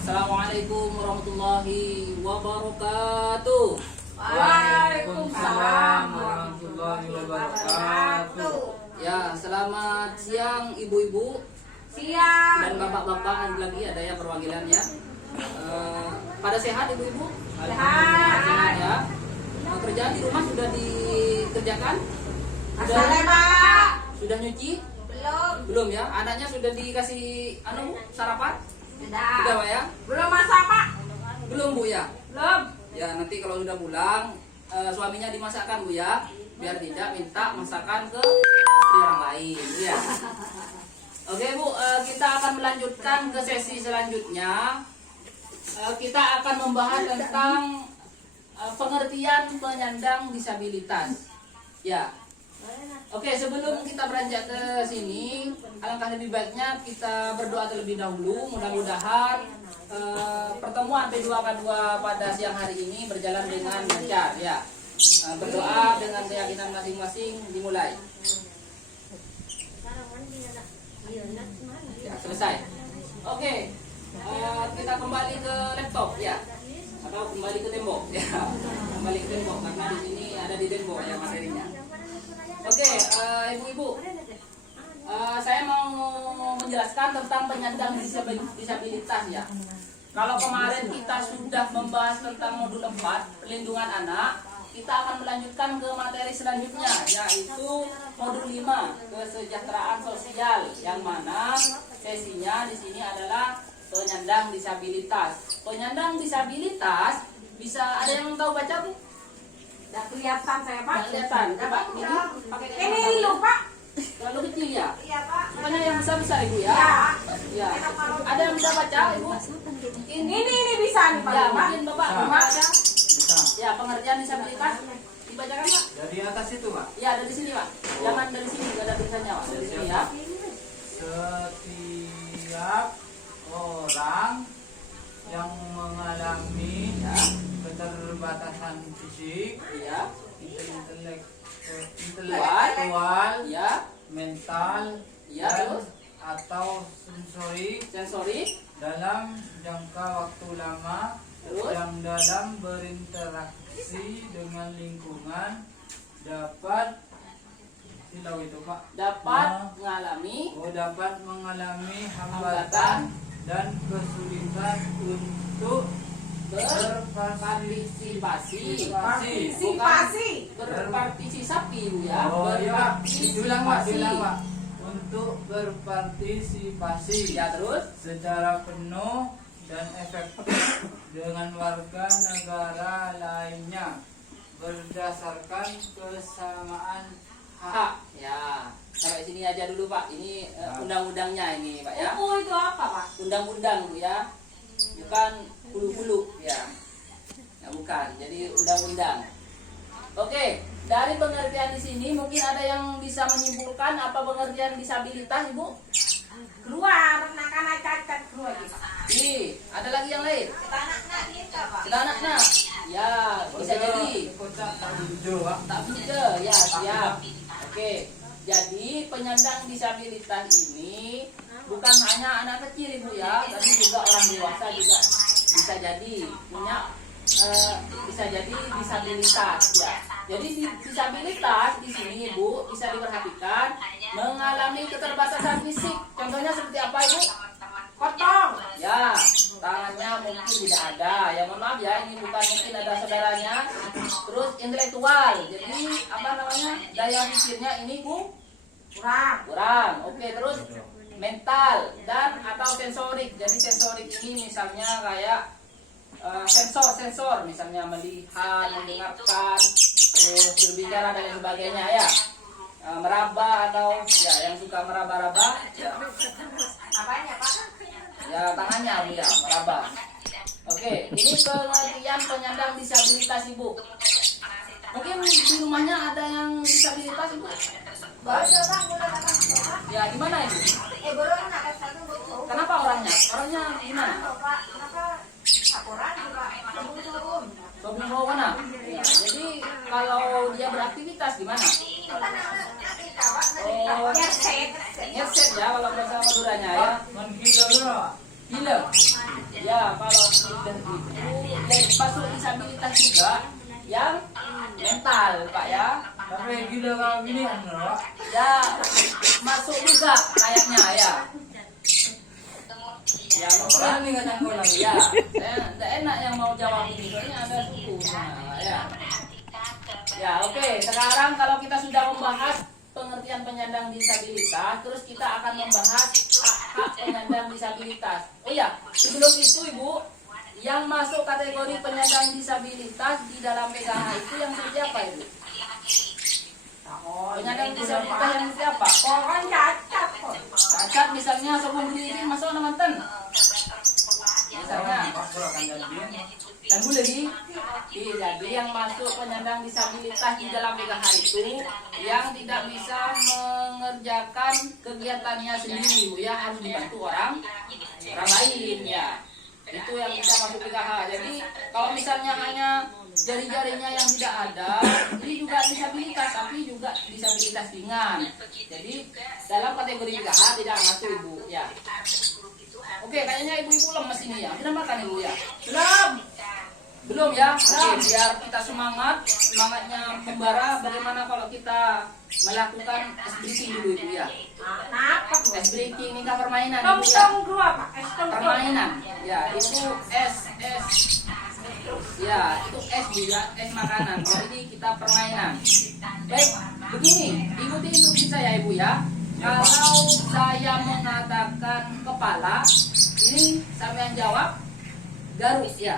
Assalamualaikum warahmatullahi wabarakatuh. Waalaikumsalam warahmatullahi wabarakatuh. Ya, selamat siang ibu-ibu Siang. dan bapak-bapak. Lagi ada yang perwakilan ya. Pada sehat ibu-ibu? Sehat. Ya. Kerjaan di rumah sudah dikerjakan? Asal Pak. Sudah nyuci? Belum. Belum ya. Anaknya sudah dikasih sarapan? Sudah Sudah. Pak ya? Belum masak Pak. Belum Bu ya? Belum. Ya, nanti kalau sudah pulang suaminya dimasakkan Bu ya, biar tidak minta masakan ke istri orang lain ya. Oke Bu, kita akan melanjutkan ke sesi selanjutnya. Kita akan membahas tentang pengertian penyandang disabilitas. Ya. Oke, sebelum kita beranjak ke sini, alangkah lebih baiknya kita berdoa terlebih dahulu. Mudah-mudahan pertemuan P2K2 pada siang hari ini berjalan dengan lancar ya. Berdoa dengan keyakinan masing-masing, dimulai. Ya, selesai. Oke, kita kembali ke laptop ya, atau kembali ke tembok ya. Kembali ke tembok karena di sini ada di tembok ya materinya. Oke, ibu-ibu, saya mau menjelaskan tentang penyandang disabilitas ya. Kalau kemarin kita sudah membahas tentang modul 4 perlindungan anak, kita akan melanjutkan ke materi selanjutnya, yaitu modul 5 kesejahteraan sosial, yang mana sesinya di sini adalah penyandang disabilitas. Penyandang disabilitas bisa ada yang tahu baca Bu? Udah kelihatan saya Pak. Nggak kelihatan. Coba ini pakai Ini lu Pak. terlalu kecil ya. Iya Pak. Bukannya yang besar Ibu ya? Ya. Ya. Ada yang bisa baca Ibu? Ini bisa nih Pak. Ya, Pak. mungkin Bapak baca. Ya, pengertian disabilitas dibacakan Pak. Dari atas itu Pak. Ya, dari sini Pak. Jangan dari sini, nggak ada tulisannya Pak. Dari sini ya. Setiap orang yang mengalami Ya. keterbatasan fisik, Ya. intelektual, Ya. mental, Ya, dan terus atau sensorik. dalam jangka waktu lama Terus yang dalam berinteraksi dengan lingkungan dapat silau itu Pak dapat mengalami dapat mengalami hambatan dan kesulitan untuk berpartisipasi. Partisipasi. Berpartisipasi Bu ya. Oh iya, diulang Pak, diulang Berpartisipasi. Pak. Untuk berpartisipasi Ya, terus secara penuh dan efektif dengan warga negara lainnya berdasarkan kesamaan hak. hak. Ya. Sampai sini aja dulu Pak. Ini undang-undangnya ini Pak ya. Buku itu apa Pak? Undang-undang Bu ya. Bukan hulu-hulu ya. Ya bukan. Jadi undang-undang. Oke, dari pengertian di sini mungkin ada yang bisa menyimpulkan apa pengertian disabilitas Ibu? Keluar, anak-anak cacat keluar. Ada lagi yang lain? Anak-anak gitu Pak. Anak-anak. Ya, bisa jadi Kocak tak hijau Pak. tak bisa. Ya, siap. Oke. Jadi penyandang disabilitas ini bukan hanya anak kecil Ibu ya, tapi juga orang dewasa juga bisa jadi punya bisa jadi disabilitas ya. Jadi disabilitas di sini Ibu bisa diperhatikan mengalami keterbatasan fisik. Contohnya seperti apa Ibu? Potong. Ya, tangannya mungkin tidak ada. Ya mohon maaf ya, ini bukan mungkin ada saudaranya. Terus intelektual. Jadi apa namanya? Daya pikirnya ini kurang. Oke, terus mental dan atau sensorik. Jadi sensorik ini misalnya kayak sensor misalnya melihat, mendengarkan, terus berbicara dan sebagainya ya. Meraba atau ya yang suka meraba-raba ya. Apanya Pak? Ya tangannya Bu ya, meraba. Oke, ini pengertian penyandang disabilitas Ibu. Mungkin di rumahnya ada yang disabilitas Ibu. Baca Pak, boleh Pak. Ya gimana Ibu? Boleh nak satu buku. Kenapa orangnya? Orangnya gimana? Pak, kenapa laporan juga turun? Sobring bawah mana? Ya, jadi kalau dia beraktivitas gimana? Oh, ngeset ya kalau bahasa Maduranya ya. Man kilo dulu Pak. Gila. Ya, ya, kalau sudah itu masuk disabilitas juga yang mental, Pak ya. Tapi gila kalau gini Pak. Ya, masuk juga kayaknya ya. Ya, Orang ini nggak canggung lagi. ya, saya tidak enak yang mau jawab ini, soalnya ada suku. Nah, ya. Ya, oke. Sekarang kalau kita sudah membahas pengertian penyandang disabilitas, terus kita akan membahas hak-hak penyandang disabilitas. Oh ya, sebelum itu Ibu, yang masuk kategori penyandang disabilitas di dalam PKH itu yang seperti apa Ibu? Penyandang disabilitas yang seperti apa? Orang cacat kok. Cacat misalnya sokong berdiri masuk nama mantan. Misalnya, dan boleh di jadi yang masuk penyandang disabilitas di dalam PKH itu yang tidak bisa mengerjakan kegiatannya sendiri, Bu, ya harus dibantu orang lain ya. Itu yang bisa masuk PKH. Jadi kalau misalnya hanya jari-jarinya yang tidak ada, ini juga disabilitas, tapi juga disabilitas ringan. Jadi dalam kategori PKH tidak masuk Ibu ya. Oke, kayaknya ibu-ibu lemes ini ya. Sudah makan Ibu ya? Belum ya? Oke, biar kita semangatnya membara. Bagaimana kalau kita melakukan ice breaking dulu Ibu ya? Kenapa? Ice breaking ini kan permainan Ibu ya. Tong dua Pak. Permainan. Ya, itu es. Ya, itu es juga, es makanan. Kalau ini kita permainan. Baik, begini. Ikuti instruksi saya Ibu ya. Kalau saya mengatakan kepala, ini sampean jawab garuk ya.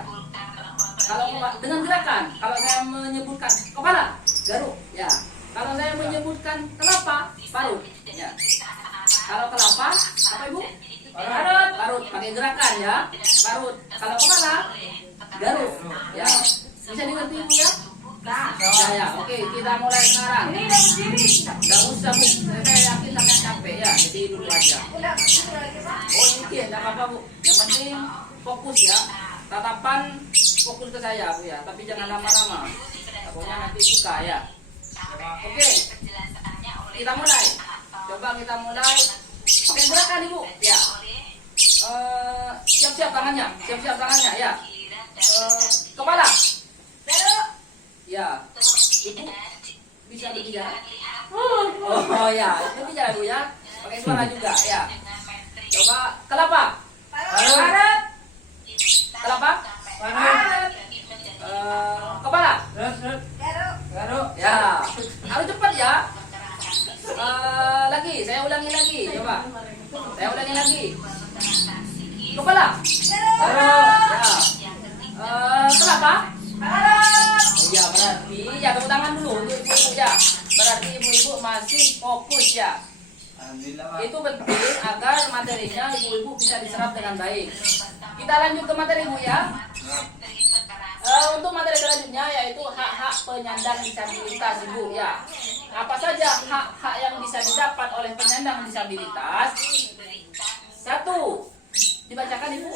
Kalau dengan gerakan, kalau saya menyebutkan kepala, garuk ya. Kalau saya menyebutkan kelapa, parut ya. Kalau kelapa, apa Ibu? Parut, pakai gerakan ya. Parut. Kalau kepala, garuk ya. Bisa dimengerti Ibu ya? Ya, oke, kita mulai sekarang. Ini udah berdiri. Nggak usah Bu, saya yakin sampai capek ya, jadi dulu aja. Udah berdiri lagi Pak. Oh ini ya, nggak apa-apa Bu. Yang penting fokus ya, tatapan fokus ke saya Bu ya, tapi jangan lama-lama. Pokoknya nanti suka ya. Oke, kita mulai. Coba kita mulai. Pakai gerakan Ibu ya. Siap-siap tangannya, ya. Kepala. Ya, Ibu bisa berbicara. Oh ya, itu bicara Bu ya. Pakai suara juga ya. Coba kelapa. Parut. Kelapa. Kepala. Garuk. Ya, harus cepat ya. Lagi, saya ulangi lagi. Coba. Saya ulangi lagi. Kepala. Ya. Kelapa. Ya berarti ya tepuk tangan dulu untuk ibu ya. Berarti ibu-ibu masih fokus ya. Alhamdulillah Pak. Itu penting agar materinya ibu-ibu bisa diserap dengan baik. Kita lanjut ke materi Ibu ya. Untuk materi selanjutnya yaitu hak-hak penyandang disabilitas Ibu ya. Apa saja hak-hak yang bisa didapat oleh penyandang disabilitas? 1. Dibacakan Ibu.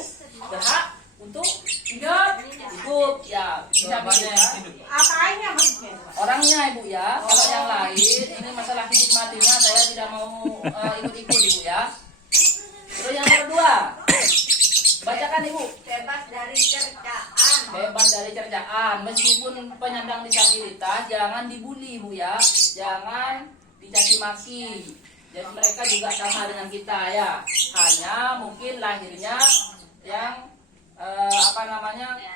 Berhak untuk hidup ya, bisa Apanya maksudnya? orangnya Ibu ya. Kalau yang lain ini masalah hidup matinya saya tidak mau ikut-ikut Ibu ya. Terus yang kedua, bacakan Ibu. Bebas dari cercaan. Bebas dari cercaan. Meskipun penyandang disabilitas jangan dibully Ibu ya, jangan dicaci maki. Jadi mereka juga sama dengan kita ya. Hanya mungkin lahirnya yang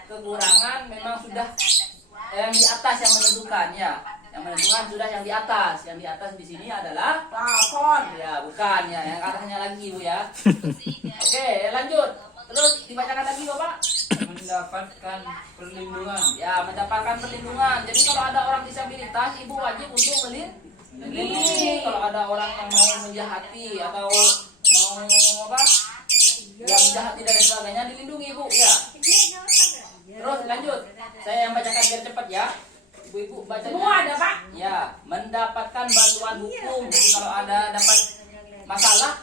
kekurangan memang sudah yang di atas yang menentukan ya. Yang menentukan sudah yang di atas. Yang di atas di sini adalah Plafon. ya, bukan ya, yang atasnya lagi Bu ya. Oke, lanjut. Terus dibacakan lagi Bapak. Mendapatkan perlindungan. Ya, mendapatkan perlindungan. Jadi kalau ada orang disabilitas, Ibu wajib untuk melindungi. Kalau ada orang yang mau menjahati atau mau yang jahat dan sebagainya, dilindungi Ibu ya. Terus lanjut. Saya yang bacakan biar cepat ya. Ibu-ibu baca. Semua ada Pak. Ya, mendapatkan bantuan hukum. Jadi kalau ada dapat masalah,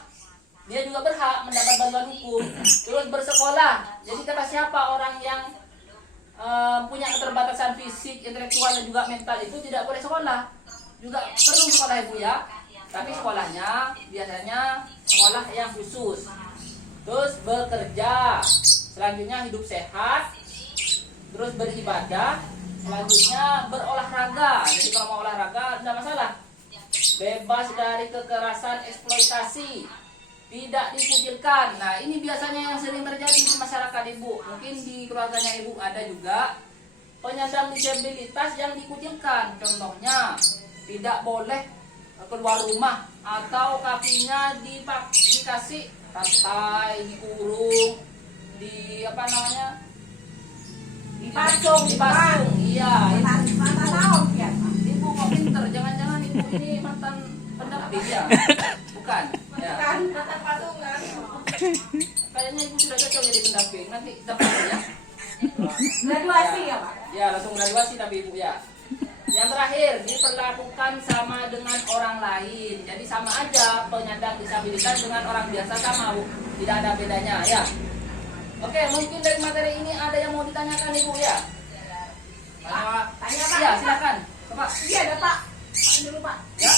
dia juga berhak mendapat bantuan hukum. Terus bersekolah. Jadi kata siapa orang yang punya keterbatasan fisik, intelektual dan juga mental itu tidak boleh sekolah. Juga perlu sekolah Ibu ya. Tapi sekolahnya biasanya sekolah yang khusus. Terus bekerja selanjutnya hidup sehat, terus beribadah, selanjutnya berolahraga. Jadi kalau mau olahraga tidak masalah, bebas dari kekerasan, eksploitasi, tidak dikucilkan. Nah ini biasanya yang sering terjadi di masyarakat ibu. Mungkin di keluarganya ibu ada juga penyandang disabilitas yang dikucilkan. Contohnya tidak boleh keluar rumah atau kakinya dikasih rantai, dikurung, di apa namanya, Dipasung, iya itu. mata tahun ya. Ibu kok pinter, jangan-jangan ibu ini mantan pendamping ya? Bukan ya, Kan mata patungan. kayaknya ibu sudah cocok jadi pendamping, nanti dapat ya. Graduasi ya Pak. Ya langsung graduasi tapi ibu ya. Yang terakhir, diperlakukan sama dengan orang lain. Jadi sama aja penyandang disabilitas dengan orang biasa, sama bu, tidak ada bedanya ya. Oke, mungkin dari materi ini ada yang mau ditanyakan ibu ya? Tanya Pak, Tanya Pak. Ya silakan, Bapak. Iya ada Pak. Pak dulu Pak. Ya,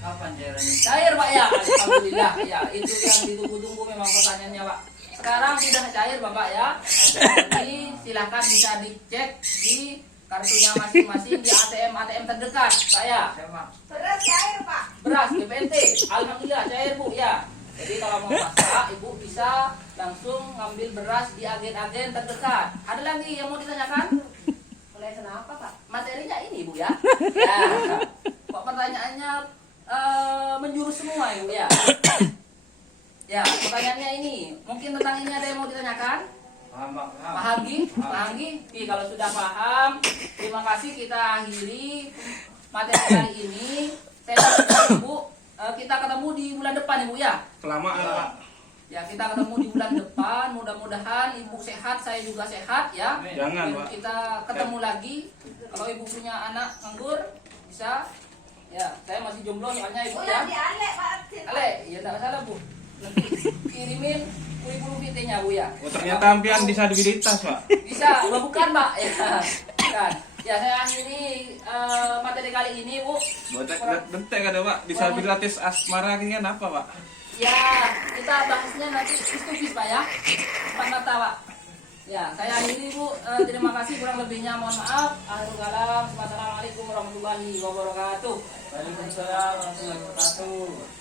kapan cairannya? cair Pak ya. Alhamdulillah ya. Itu yang ditunggu-tunggu memang pertanyaannya Pak. Sekarang sudah cair Bapak ya. Jadi silakan bisa dicek di kartunya masing-masing di ATM terdekat Pak ya. Siapa? Beras cair Pak. Beras BPNT, alhamdulillah cair bu ya. Jadi kalau mau masak, ibu bisa langsung ngambil beras di agen-agen terdekat. Ada lagi yang mau ditanyakan? Boleh kenapa Pak? Materinya ini bu ya. Ya, kok pertanyaannya menjurus semua ibu ya. Ya, pertanyaannya ini, mungkin tentang ini ada yang mau ditanyakan? Paham Pak, paham. Pak Hagi, Oke, kalau sudah paham, terima kasih, kita akhiri materi kali ini. Saya berharap ibu, kita ketemu di bulan depan ibu ya. Kelamaan Pak. Ya kita ketemu di bulan depan, mudah-mudahan ibu sehat, saya juga sehat ya. Jangan, Dan Pak. kita ketemu lagi. Kalau ibu punya anak nganggur, bisa. Ya, saya masih jomblo soalnya ibu Oh ya. nanti Ale Pak. Ale, ya tak masalah bu. Nanti kirimin kue VT-nya bu ya. Oh, ternyata ampian disabilitas Pak. Bisa, bukan Pak. Ya, bukan. Ya saya akhiri materi kali ini bu. Bentek ada Pak. Disabilitas asmara ini kan apa Pak? Ya, kita bahasnya nanti face Pak ya. Depan mata Pak. Ya, saya akhiri Bu. Terima kasih, kurang lebihnya mohon maaf. Akhirul kalam. Wassalamualaikum warahmatullahi wabarakatuh. Waalaikumsalam warahmatullahi wabarakatuh.